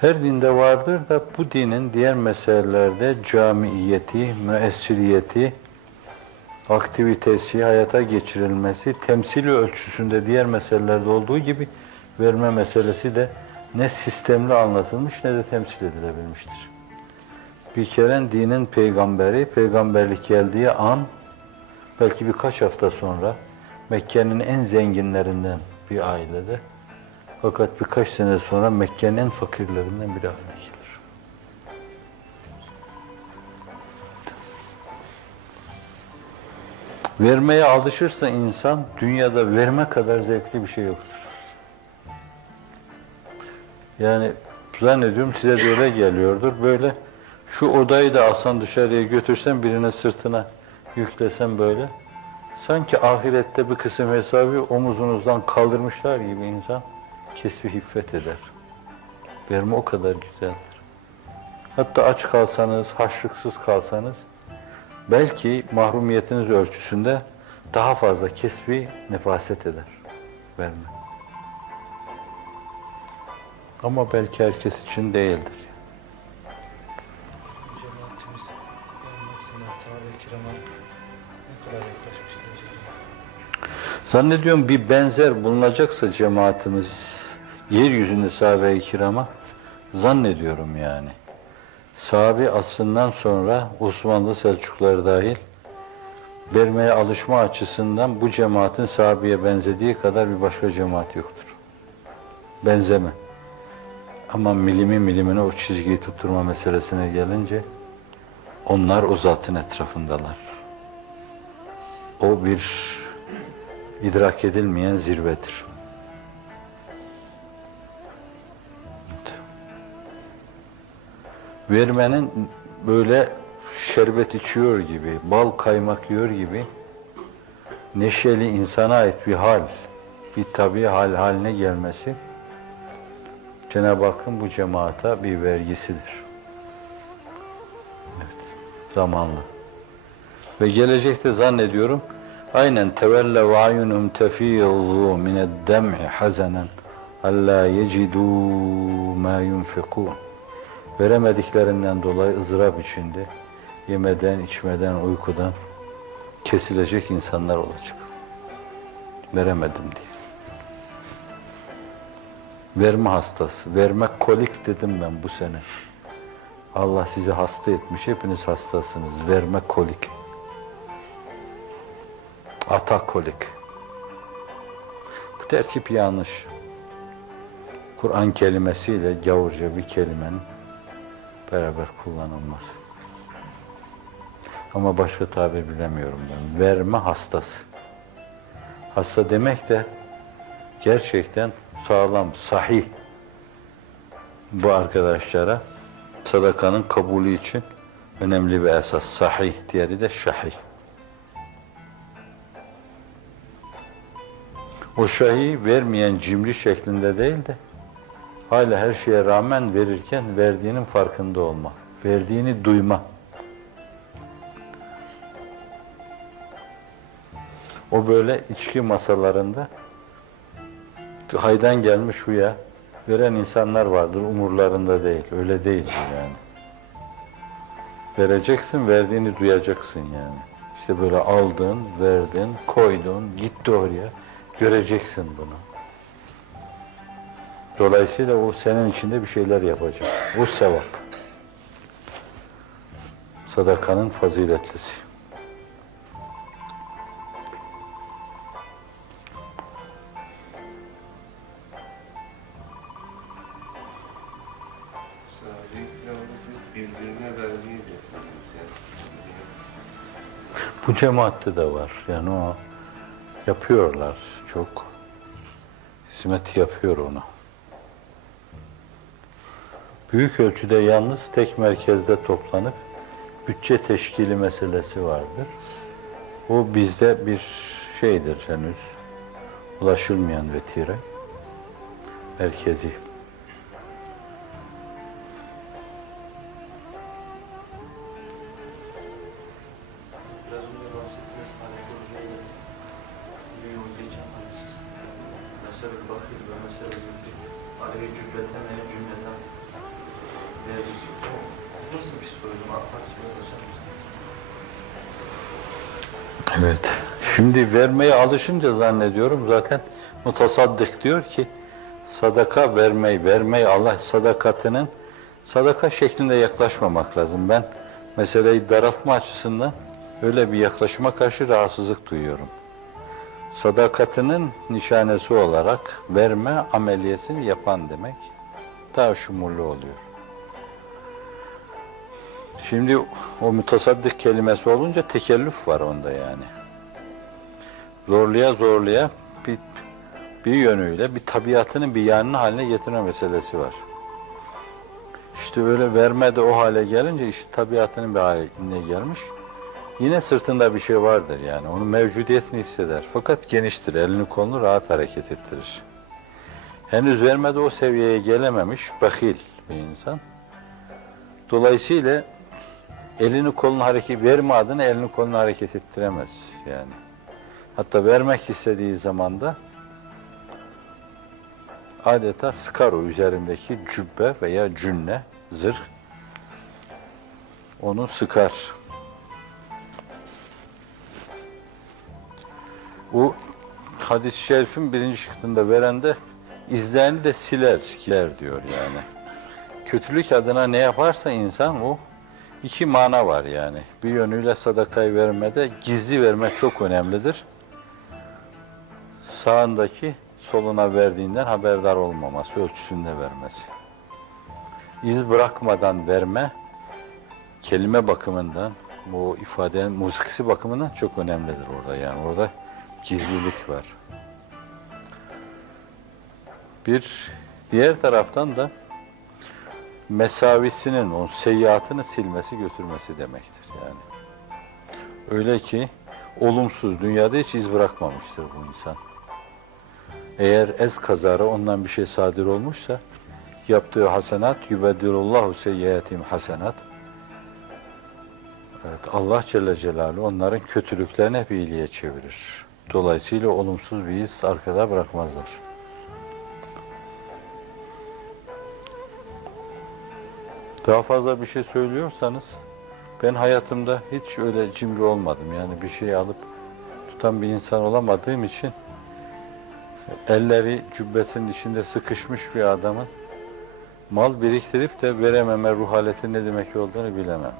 Her dinde vardır da bu dinin diğer meselelerde camiiyeti, müessiriyeti, aktivitesi, hayata geçirilmesi, temsili ölçüsünde diğer meselelerde olduğu gibi verme meselesi de ne sistemli anlatılmış ne de temsil edilebilmiştir. Bir kere dinin peygamberi, peygamberlik geldiği an, belki birkaç hafta sonra Mekke'nin en zenginlerinden bir ailede, fakat birkaç sene sonra Mekke'nin en fakirlerinden biri haline gelir. Vermeye alışırsa insan, dünyada verme kadar zevkli bir şey yoktur. Yani zannediyorum size de öyle geliyordur. Böyle şu odayı da alsan dışarıya götürsen, birine sırtına yüklesen böyle, sanki ahirette bir kısım hesabı omuzunuzdan kaldırmışlar gibi insan kesbi hiffet eder. Verme o kadar güzeldir. Hatta aç kalsanız, harçlıksız kalsanız, belki mahrumiyetiniz ölçüsünde daha fazla kesbi nefaset eder verme. Ama belki herkes için değildir. Cemaatimiz maksimiler, sahabe-i kirama ne kadar yaklaşmışlar? Zannediyorum bir benzer bulunacaksa cemaatimiz yeryüzünde sahabe-i kirama, zannediyorum yani. Sahabe asrından sonra Osmanlı, Selçuklular dahil vermeye alışma açısından bu cemaatin sahabeye benzediği kadar bir başka cemaat yoktur. Benzeme. Ama milimine o çizgiyi tutturma meselesine gelince onlar o zatın etrafındalar. O bir idrak edilmeyen zirvedir. Vermenin böyle şerbet içiyor gibi, bal kaymak yiyor gibi neşeli insana ait bir hal, bir tabii hal haline gelmesi Cenab-ı Hakk'ın bu cemaata bir vergisidir. Evet, zamanla. Ve gelecekte zannediyorum aynen tevelle ve ayunum tefiyzu mined-dem'i hazanen alla yecidû ma yunfikûn. Veremediklerinden dolayı ızdırap içinde, yemeden, içmeden, uykudan kesilecek insanlar olacak. Veremedim diye. Verme hastası, verme kolik dedim ben bu sene. Allah sizi hasta etmiş, hepiniz hastasınız. Verme kolik. Atakolik. Bu terkip yanlış. Kur'an kelimesiyle gavurca bir kelimenin beraber kullanılması. Ama başka tabir bilemiyorum ben. Verme hastası. Hasta demek de gerçekten sağlam, sahih bu arkadaşlara sadakanın kabulü için önemli bir esas. Sahih, diğeri de şahih. O şahih vermeyen cimri şeklinde değil de hala her şeye rağmen verirken verdiğinin farkında olma, verdiğini duyma. O böyle içki masalarında haydan gelmiş huya veren insanlar vardır, umurlarında değil, öyle değil yani. Vereceksin, verdiğini duyacaksın yani. İşte böyle aldın, verdin, koydun, gitti oraya, göreceksin bunu. Dolayısıyla o senin içinde bir şeyler yapacak. Bu sevap. Sadakanın faziletlisi. Bu cemaatte de var. Yani o yapıyorlar çok. Hizmet yapıyor ona. Büyük ölçüde yalnız tek merkezde toplanıp bütçe teşkili meselesi vardır. O bizde bir şeydir henüz. Ulaşılmayan vetire. Merkezi. Biraz önce bahsettiniz Mesela bakır ve mesela ayrı cümleten ve cümleten Evet. Şimdi vermeye alışınca zannediyorum zaten mutasaddık diyor ki sadaka vermeyi Allah sadakatinin sadaka şeklinde yaklaşmamak lazım. Ben meseleyi daraltma açısından öyle bir yaklaşıma karşı rahatsızlık duyuyorum. Sadakatinin nişanesi olarak verme ameliyesini yapan demek daha şumurlu oluyor. Şimdi o mutasaddık kelimesi olunca tekellüf var onda yani. Zorlaya bir yönüyle bir tabiatının bir yanını haline getirme meselesi var. İşte öyle verme de o hale gelince işte tabiatının bir haline gelmiş. Yine sırtında bir şey vardır yani. Onun mevcudiyetini hisseder. Fakat geniştir. Elini kolunu rahat hareket ettirir. Henüz vermede o seviyeye gelememiş bakil bir insan. Dolayısıyla elini kolunu verme adına elini kolunu hareket ettiremez yani. Hatta vermek istediği zaman da adeta sıkar o üzerindeki cübbe veya cünne, zırh onu sıkar. O hadis-i şerifin birinci şıkkında veren de izlerini de siler diyor yani. Kötülük adına ne yaparsa insan o iki mana var yani. Bir yönüyle sadakayı vermede gizli vermek çok önemlidir. Sağındaki soluna verdiğinden haberdar olmaması, ölçüsünde vermesi. İz bırakmadan verme, kelime bakımından, bu ifadenin musikisi bakımından çok önemlidir orada yani. Orada gizlilik var. Bir diğer taraftan da mesavisinin, o seyyiatını silmesi, götürmesi demektir yani. Öyle ki olumsuz, dünyada hiç iz bırakmamıştır bu insan. Eğer ez kazara ondan bir şey sadir olmuşsa yaptığı hasenat yubeddilullahu seyyiatim hasenat. Evet, Allah Celle Celaluhu onların kötülüklerini hep iyiliğe çevirir. Dolayısıyla olumsuz bir iz arkada bırakmazlar. Daha fazla bir şey söylüyorsanız ben hayatımda hiç öyle cimri olmadım. Yani bir şey alıp tutan bir insan olamadığım için elleri cübbesinin içinde sıkışmış bir adamın mal biriktirip de verememe ruh haleti ne demek olduğunu bilemem.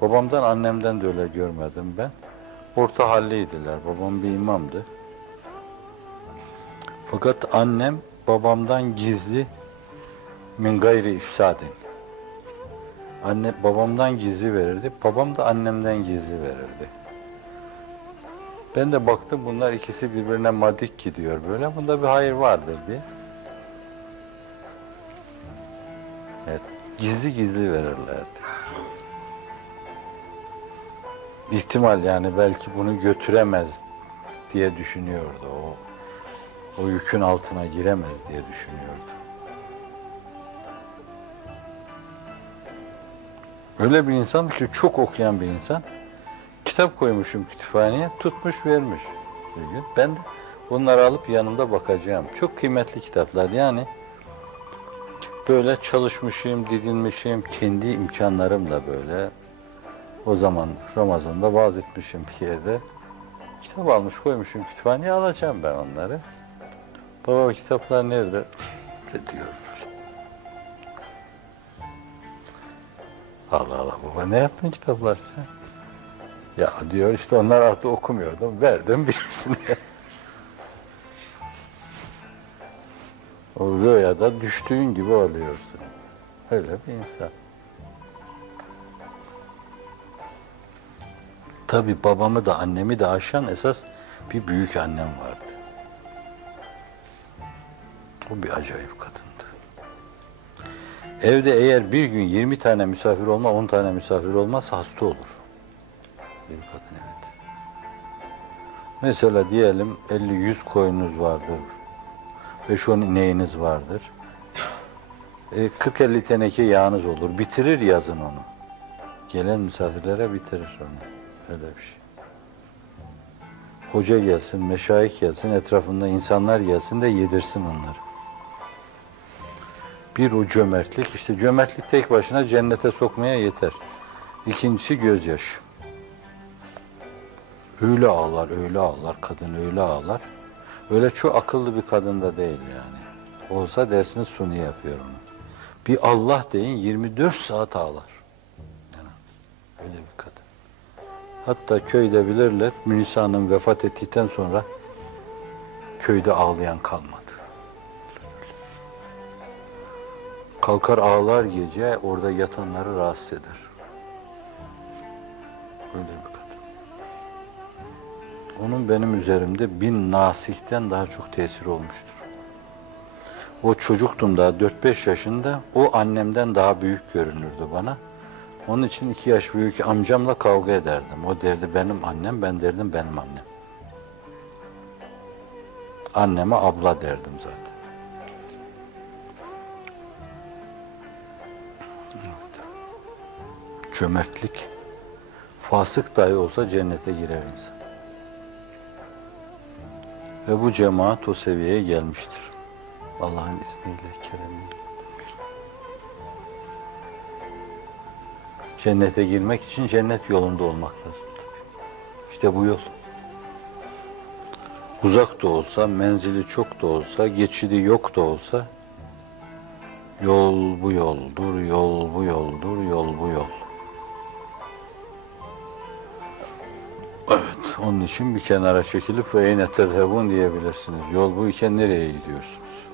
Babamdan, annemden de öyle görmedim ben. Orta halliydiler. Babam bir imamdı. Fakat annem babamdan gizli min gayri ifsadin. Anne babamdan gizli verirdi. Babam da annemden gizli verirdi. Ben de baktım bunlar ikisi birbirine madik gidiyor böyle. Bunda bir hayır vardır diye. Evet, gizli gizli verirlerdi. İhtimal yani belki bunu götüremez diye düşünüyordu. O yükün altına giremez diye düşünüyordu. Öyle bir insan ki çok okuyan bir insan. Kitap koymuşum kütüphaneye, tutmuş vermiş bir gün. Ben de bunları alıp yanımda bakacağım. Çok kıymetli kitaplar yani. Böyle çalışmışım, didinmişim, kendi imkanlarımla böyle. O zaman Ramazan'da vaaz etmişim bir yerde. Kitap almış koymuşum kütüphaneye, alacağım ben onları. Baba kitaplar nerede? Diyor. Allah Allah baba ne yaptın kitaplar sen? Ya diyor işte onlar artık okumuyordum. Verdim birisine. O rüyada düştüğün gibi oluyorsun. Öyle bir insan. Tabii babamı da annemi de aşan esas bir büyük annem vardı. O bir acayip kadındı. Evde eğer bir gün 20 tane misafir 10 tane misafir olmazsa hasta olur. Bir kadın evet. Mesela diyelim 50-100 koyunuz vardır. 5-10 ineğiniz vardır. 40-50 teneke yağınız olur. Bitirir yazın onu. Gelen misafirlere bitirir onu. Öyle bir şey. Hoca gelsin, meşayih gelsin, etrafında insanlar gelsin de yedirsin onları. Bir o cömertlik, işte cömertlik tek başına cennete sokmaya yeter. İkincisi gözyaşı. Öyle ağlar, öyle ağlar, kadın öyle ağlar. Öyle çok akıllı bir kadın da değil yani. Olsa dersini suni yapıyor onu. Bir Allah deyin 24 saat ağlar. Yani öyle bir kadın. Hatta köyde bilirler, Münisa Hanım vefat ettikten sonra köyde ağlayan kalmadı. Kalkar ağlar gece, orada yatanları rahatsız eder. Öyle bir kadın. Onun benim üzerimde 1000 nasihten daha çok tesiri olmuştur. O çocuktum daha 4-5 yaşında, o annemden daha büyük görünürdü bana. Onun için 2 yaş büyük amcamla kavga ederdim. O derdi benim annem, ben derdim benim annem. Anneme abla derdim zaten. Evet. Cömertlik, fasık dahi olsa cennete girer insan. Ve bu cemaat o seviyeye gelmiştir. Allah'ın izniyle, keremiyle. Cennete girmek için cennet yolunda olmak lazım tabii. İşte bu yol. Uzak da olsa, menzili çok da olsa, geçidi yok da olsa, yol bu yoldur, yol bu yoldur, yol bu yol. Evet, onun için bir kenara çekilip ve eyne tezhebun diyebilirsiniz. Yol bu iken nereye gidiyorsunuz?